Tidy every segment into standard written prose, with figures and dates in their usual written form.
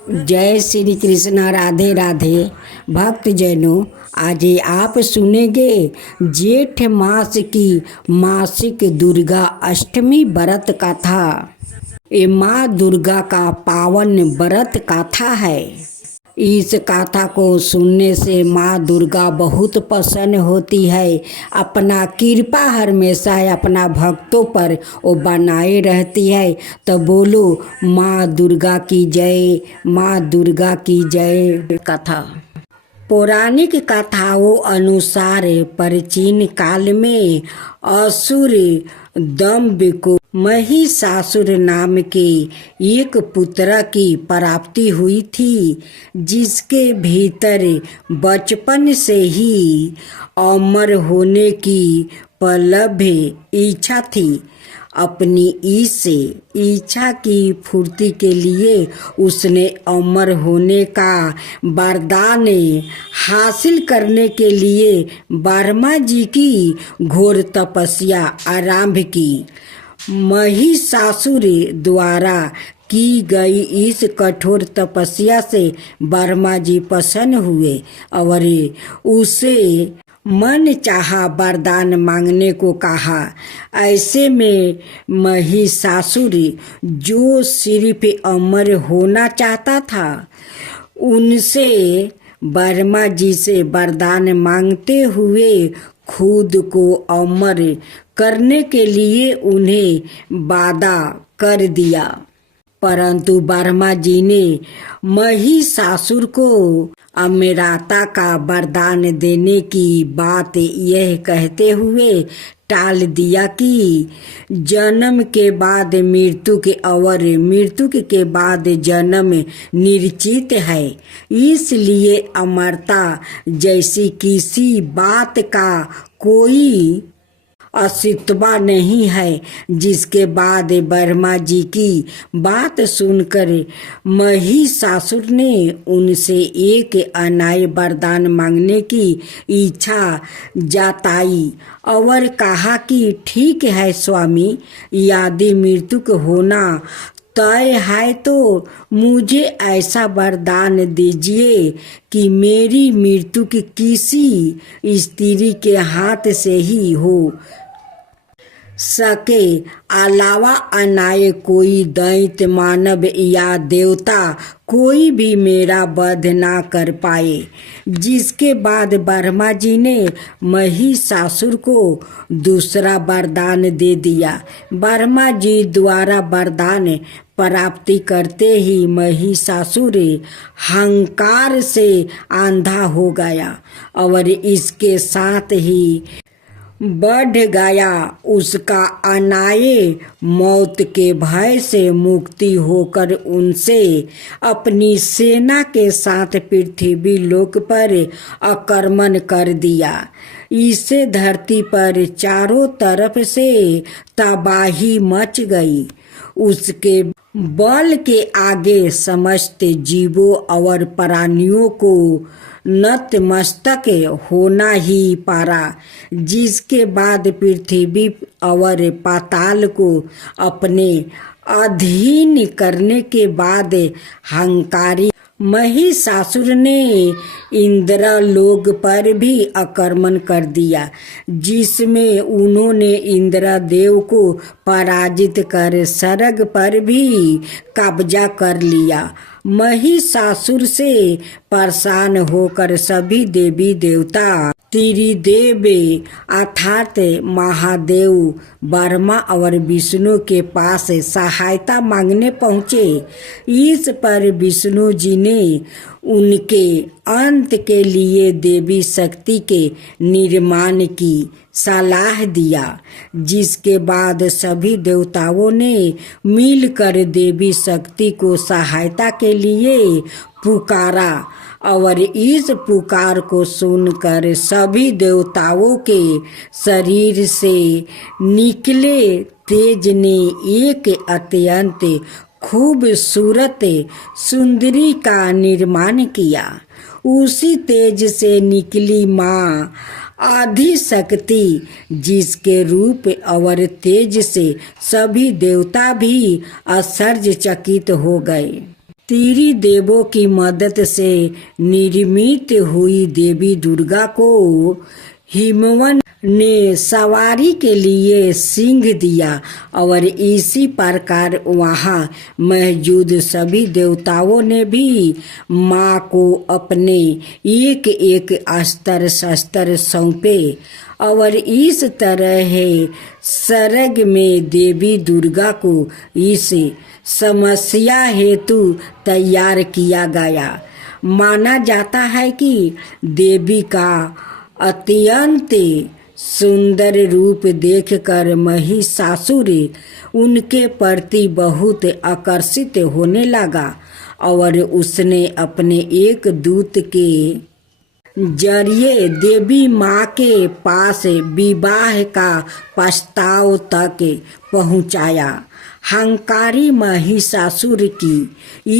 जय श्री कृष्णा। राधे राधे। भक्त जनों, आज आप सुनेंगे जेठ मास की मासिक दुर्गा अष्टमी व्रत कथा। ये माँ दुर्गा का पावन व्रत कथा है। इस कथा को सुनने से माँ दुर्गा बहुत प्रसन्न होती है। अपना कृपा हमेशा अपना भक्तों पर वो बनाए रहती है। तो बोलो माँ दुर्गा की जय, माँ दुर्गा की जय। कथा पौराणिक कथाओं अनुसार प्राचीन काल में असुर दंभ को महिषासुर नाम के एक पुत्र की प्राप्ति हुई थी, जिसके भीतर बचपन से ही अमर होने की प्रबल इच्छा थी। अपनी इच्छा की पूर्ति के लिए उसने अमर होने का वरदान हासिल करने के लिए ब्रह्मा जी की घोर तपस्या आरंभ की। महिषासुर द्वारा की गई इस कठोर तपस्या से ब्रह्मा जी प्रसन्न हुए और उसे मन चाहा वरदान मांगने को कहा। ऐसे में महिषासुर, जो सिर्फ अमर होना चाहता था, उनसे ब्रह्मा जी से वरदान मांगते हुए खुद को अमर करने के लिए उन्हें वादा कर दिया। परंतु ब्रह्मा जी ने महिषासुर को अमरता का वरदान देने की बात यह कहते हुए टाल दिया कि जन्म के बाद मृत्यु के और मृत्यु के बाद जन्म निश्चित है। इसलिए अमरता जैसी किसी बात का कोई अस्तित्व नहीं है। जिसके बाद ब्रह्मा जी की बात सुनकर महिषासुर ने उनसे एक अन्याय वरदान मांगने की इच्छा जताई और कहा कि ठीक है स्वामी, यदि मृत्यु को होना तय है तो मुझे ऐसा वरदान दीजिए कि मेरी मृत्यु की किसी स्त्री के हाथ से ही हो सके, अलावा अन्याय कोई दैत्य मानव या देवता कोई भी मेरा वध ना कर पाए। जिसके बाद ब्रह्मा जी ने महिषासुर को दूसरा वरदान दे दिया। ब्रह्मा जी द्वारा वरदान प्राप्ति करते ही महिषासुर अहंकार से अंधा हो गया और इसके साथ ही बढ़ गया उसका अन्याय। मौत के भय से मुक्ति होकर उनसे अपनी सेना के साथ पृथ्वी लोक पर आक्रमण कर दिया। इससे धरती पर चारों तरफ से तबाही मच गई। उसके बल के आगे समस्त जीवों और प्राणियों को नतमस्तक होना ही पड़ा। जिसके बाद पृथ्वी और पाताल को अपने अधीन करने के बाद अहंकारी महिषासुर ने इंद्रलोक पर भी आक्रमण कर दिया, जिसमें उन्होंने इंद्रदेव को पराजित कर स्वर्ग पर भी कब्जा कर लिया। महिषासुर से परेशान होकर सभी देवी देवता त्रिदेव अर्थात महादेव ब्रह्मा और विष्णु के पास सहायता मांगने पहुँचे। इस पर विष्णु जी ने उनके अंत के लिए देवी शक्ति के निर्माण की सलाह दिया। जिसके बाद सभी देवताओं ने मिलकर देवी शक्ति को सहायता के लिए पुकारा और इस पुकार को सुनकर सभी देवताओं के शरीर से निकले तेज ने एक अत्यंत खूबसूरत सुंदरी का निर्माण किया। उसी तेज से निकली माँ आदि शक्ति, जिसके रूप और तेज से सभी देवता भी आश्चर्यचकित हो गए। तीरी देवों की मदद से निर्मित हुई देवी दुर्गा को हिमवन ने सवारी के लिए सिंह दिया और इसी प्रकार वहाँ मौजूद सभी देवताओं ने भी माँ को अपने एक एक अस्त्र शस्त्र सौंपे और इस तरह सर्ग में देवी दुर्गा को इस समस्या हेतु तैयार किया गया। माना जाता है कि देवी का अत्यंत सुंदर रूप देखकर महिषासुर उनके प्रति बहुत आकर्षित होने लगा और उसने अपने एक दूत के जरिए देवी माँ के पास विवाह का प्रस्ताव तक पहुँचाया। हंकारी महिषासुर की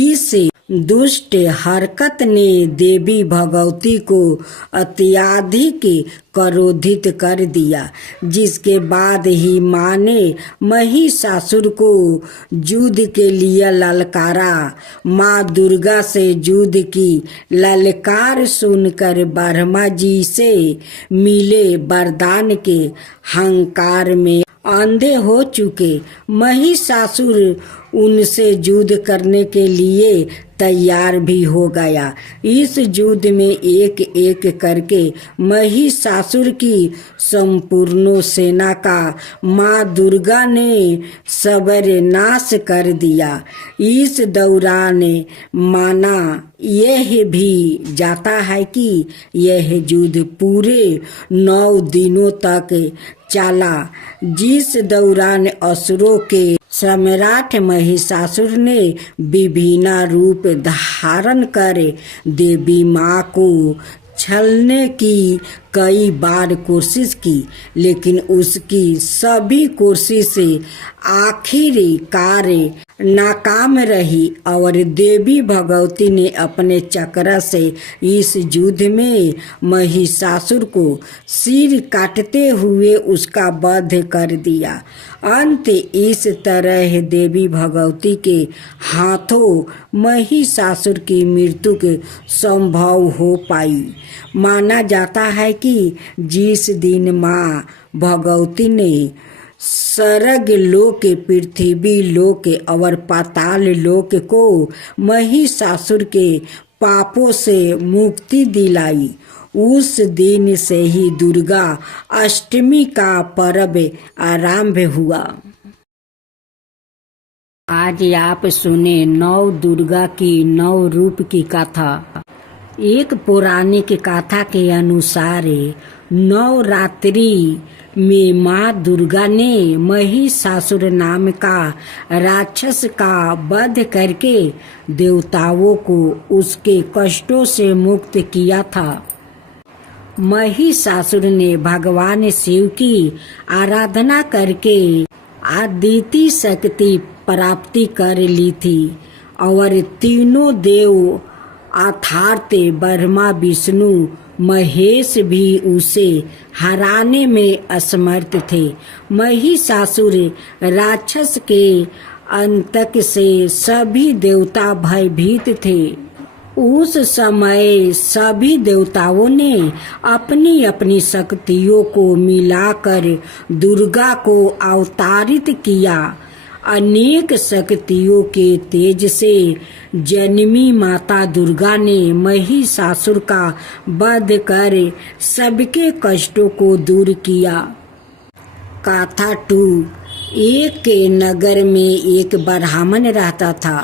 इस दुष्ट हरकत ने देवी भगवती को अत्यधिक क्रोधित कर दिया, जिसके बाद ही माँ ने महिषासुर को युद्ध के लिए ललकारा। माँ दुर्गा से युद्ध की ललकार सुनकर ब्रह्मा जी से मिले वरदान के हंकार में अंधे हो चुके महिषासुर उनसे युद्ध करने के लिए तैयार भी हो गया। इस युद्ध में एक एक करके महिषासुर की संपूर्ण सेना का माँ दुर्गा ने सर्वनाश कर दिया। इस दौरान माना यह भी जाता है कि यह युद्ध पूरे 9 दिनों तक चला, जिस दौरान असुरों के सम्राट महिषासुर ने विभिन्न रूप धारण कर देवी माँ को छलने की कई बार कोशिश की, लेकिन उसकी सभी कोशिश आखिरकार नाकाम रही और देवी भगवती ने अपने चक्र से इस युद्ध में महिषासुर को सिर काटते हुए उसका वध कर दिया। अंत इस तरह देवी भगवती के हाथों महिषासुर की मृत्यु के संभव हो पाई। माना जाता है कि जिस दिन माँ भगवती ने स्वर्ग लोक, पृथ्वी लोक और पाताल लोक को महिषासुर के पापों से मुक्ति दिलाई, उस दिन से ही दुर्गा अष्टमी का पर्व आरंभ हुआ। आज आप सुने 9 दुर्गा की 9 रूप की कथा। एक पौराणिक कथा के अनुसार नवरात्रि में माँ दुर्गा ने महिषासुर नाम का राक्षस का वध करके देवताओं को उसके कष्टों से मुक्त किया था। महिषासुर ने भगवान शिव की आराधना करके अद्वितीय शक्ति प्राप्ति कर ली थी और तीनों देव अर्थात ब्रह्मा, विष्णु, महेश भी उसे हराने में असमर्थ थे। महिषासुर राक्षस के अंतक से सभी देवता भयभीत थे। उस समय सभी देवताओं ने अपनी अपनी शक्तियों को मिलाकर दुर्गा को अवतारित किया। अनेक शक्तियों के तेज से जन्मी माता दुर्गा ने महिषासुर का वध कर सबके कष्टों को दूर किया। कथा 2। एक नगर में एक ब्राह्मण रहता था।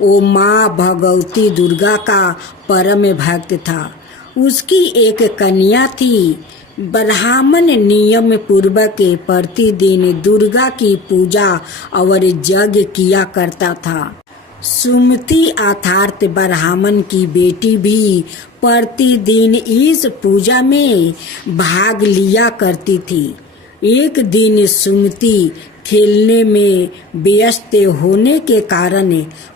वो माँ भगवती दुर्गा का परम भक्त था। उसकी एक कन्या थी। ब्राह्मण नियम पूर्वक प्रतिदिन दुर्गा की पूजा और यज्ञ किया करता था। सुमति अर्थात ब्राह्मण की बेटी भी प्रतिदिन इस पूजा में भाग लिया करती थी। एक दिन सुमति खेलने में व्यस्त होने के कारण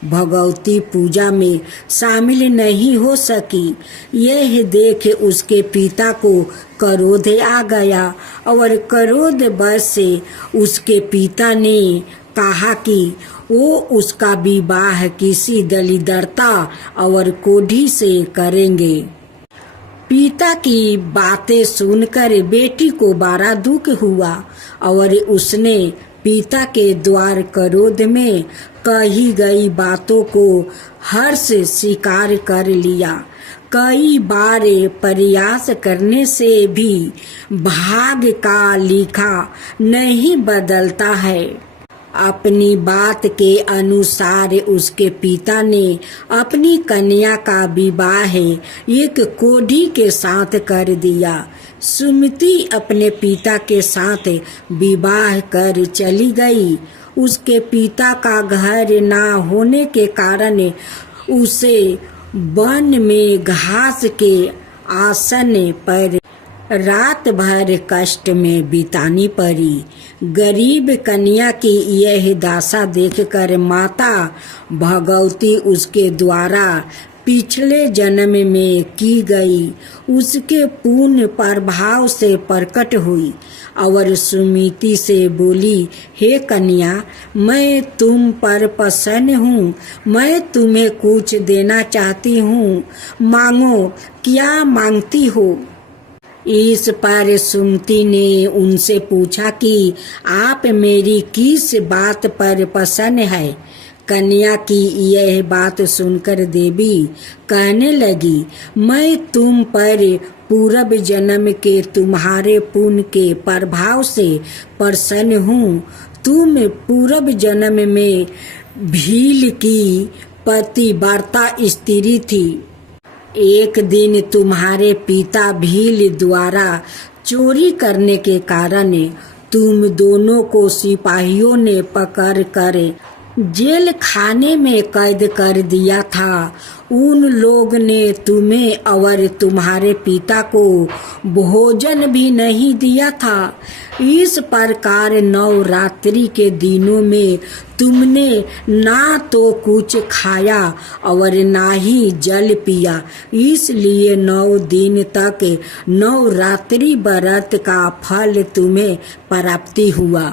भगवती पूजा में शामिल नहीं हो सकी। यह देख उसके पिता को क्रोध आ गया और क्रोध बस से उसके पिता ने कहा कि वो उसका विवाह किसी दलिद्रता और कोढ़ी से करेंगे। पिता की बातें सुनकर बेटी को बड़ा दुख हुआ और उसने पिता के द्वार क्रोध में कही गई बातों को हर्ष स्वीकार कर लिया। कई बार प्रयास करने से भी भाग्य का लिखा नहीं बदलता है। अपनी बात के अनुसार उसके पिता ने अपनी कन्या का विवाह एक कोढ़ी के साथ कर दिया। सुमति अपने पिता के साथ विवाह कर चली गई। उसके पिता का घर ना होने के कारण उसे वन में घास के आसन पर रात भर कष्ट में बितानी पड़ी। गरीब कन्या की यह दशा देखकर माता भगवती उसके द्वारा पिछले जन्म में की गई उसके पुण्य प्रभाव से प्रकट हुई और सुमिति से बोली, हे कन्या, मैं तुम पर प्रसन्न हूँ। मैं तुम्हें कुछ देना चाहती हूँ, मांगो, क्या मांगती हो? इस पर सुमति ने उनसे पूछा कि आप मेरी किस बात पर प्रसन्न है? कन्या की यह बात सुनकर देवी कहने लगी, मैं तुम पर पूर्व जन्म के तुम्हारे पुण्य के प्रभाव से प्रसन्न हूँ। तुम पूर्व जन्म में भील की पतिव्रता स्त्री थी। एक दिन तुम्हारे पिता भील द्वारा चोरी करने के कारण तुम दोनों को सिपाहियों ने पकड़ कर जेल खाने में कैद कर दिया था। उन लोग ने तुम्हें और तुम्हारे पिता को भोजन भी नहीं दिया था। इस प्रकार नवरात्रि के दिनों में तुमने ना तो कुछ खाया और ना ही जल पिया। इसलिए 9 दिन तक नवरात्रि व्रत का फल तुम्हें प्राप्ति हुआ।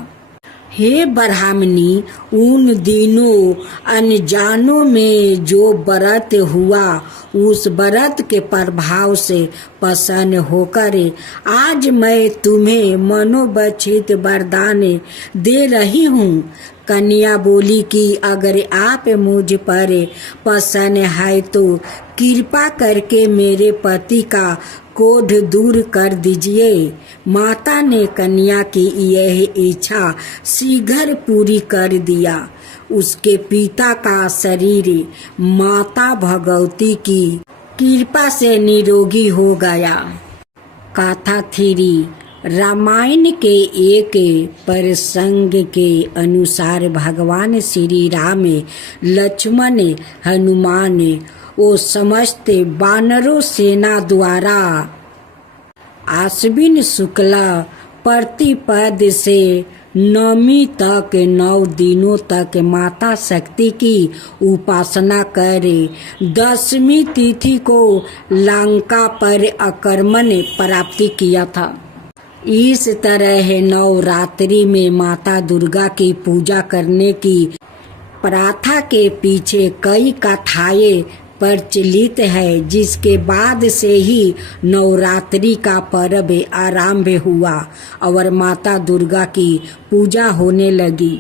हे ब्राह्मणी, उन दिनों अनजानों में जो व्रत हुआ उस व्रत के प्रभाव से प्रसन्न होकर आज मैं तुम्हें मनोवांछित वरदान दे रही हूँ। कन्या बोली कि अगर आप मुझ पर प्रसन्न है तो कृपा करके मेरे पति का क्रोध दूर कर दीजिए। माता ने कन्या की यह इच्छा शीघ्र पूरी कर दिया। उसके पिता का शरीर माता भगवती की कृपा से निरोगी हो गया। कथा 3 रामायण के एक प्रसंग के अनुसार भगवान श्री राम, लक्ष्मण, हनुमान वो समस्त वानरों सेना द्वारा आश्विन शुक्ला प्रतिपद से 9वीं तक 9 दिनों तक माता शक्ति की उपासना करे 10वीं तिथि को लंका पर आक्रमण प्राप्ति किया था। इस तरह नवरात्रि में माता दुर्गा की पूजा करने की प्रथा के पीछे कई कथाएं प्रचलित है, जिसके बाद से ही नवरात्रि का पर्व आरंभ हुआ और माता दुर्गा की पूजा होने लगी।